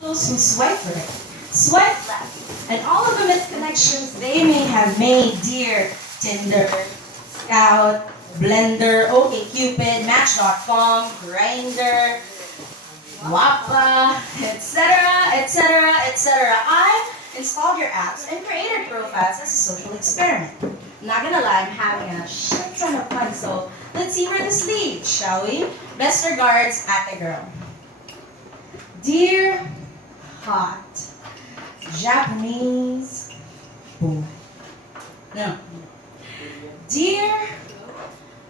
Those who swipe right, swipe left, and all of the connections they may have made, dear Tinder, Scout, Blender, OkCupid, Match.com, Grindr, Wapa, etc., etc., etc. I installed your apps and created profiles as a social experiment. Not gonna lie, I'm having a shit ton of fun, so let's see where this leads, shall we? Best regards, Ate Girl. Dear hot Japanese boy. No. Dear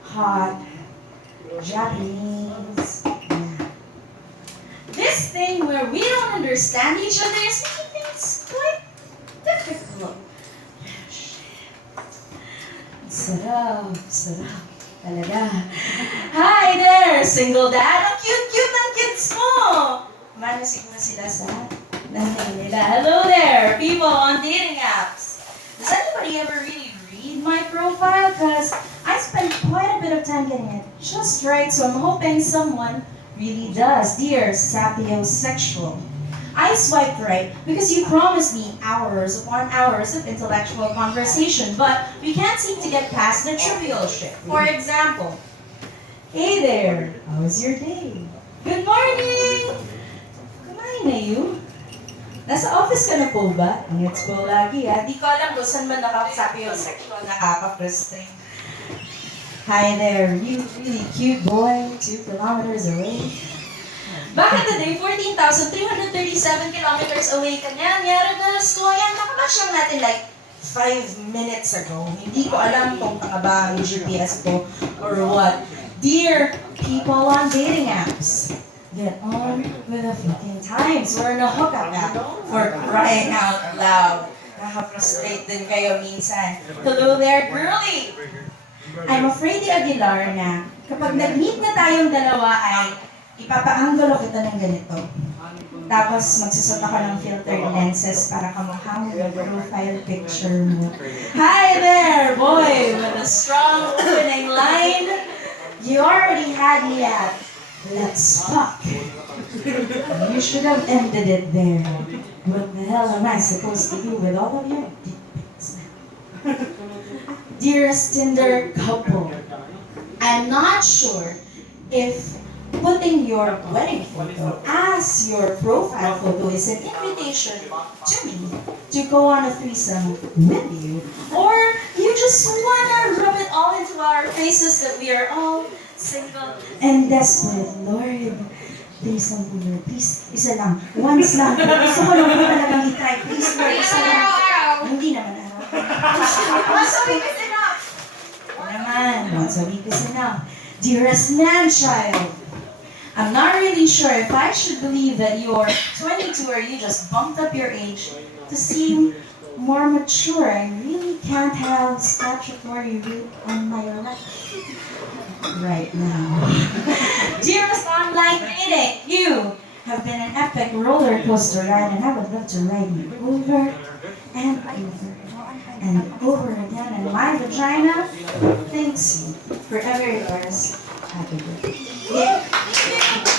hot Japanese man. This thing where we don't understand each other is making things quite difficult. Sarap. Talaga. Hi there, single dad. Ang cute-cute ng kids mo. Manasig na sila sa nanay nila. Hello there, people on dating apps. Does anybody ever really read my profile? Because I spend quite a bit of time getting it just right, so I'm hoping someone really does. Dear sapiosexual, I swiped right because you promised me hours upon hours of intellectual conversation, but we can't seem to get past the trivial shit. For example, hey there, how was your day? Good morning! Kumain na you? Nasa office ka na po ba? Ngets po lagi ha. Di ko alam kung saan man sapiosexual nakaka-frustrate. Hi there, you really cute boy, 2 kilometers away. Back in the day, 14,337 kilometers away ka niya. Nangyari na so yan, nakamatch lang natin like 5 minutes ago. Hindi ko alam kung tanga ba ang GPS ko or what. Dear people on dating apps, get on with the fucking times. We're in a hookup app for crying out loud. Nakaka-frustrate din kayo minsan. Hello there, girlie! I'm afraid the Aguilar na kapag nag-meet na tayong dalawa ay ipapaangulo kita ng ganito. Tapos magsusot ako ng filtered lenses para kamukha mo yung profile picture mo. Hi there, boy, with a strong opening line. You already had me at, let's fuck. You should have ended it there. What the hell am I supposed to do with all of your dick pics now? Dearest Tinder couple, I'm not sure if putting your wedding photo as your profile photo is an invitation to me to go on a threesome with you, or you just wanna rub it all into our faces that we are all single and desperate. Lord, threesome po, please, isa lang, once lang. Gusto ko lang po talagang i-try. Please, Lord, isa lang. Hindi naman araw. Once a week is enough. Once a week is enough. Dearest man-child, I'm not really sure if I should believe that you're 22 or you just bumped up your age to seem more mature. I really can't have statutory rape on my lap right now. Dearest online dating, you have been an epic roller coaster ride, and I would love to ride you over and over and over again. And my vagina thanks you. Forever yours, happy birthday.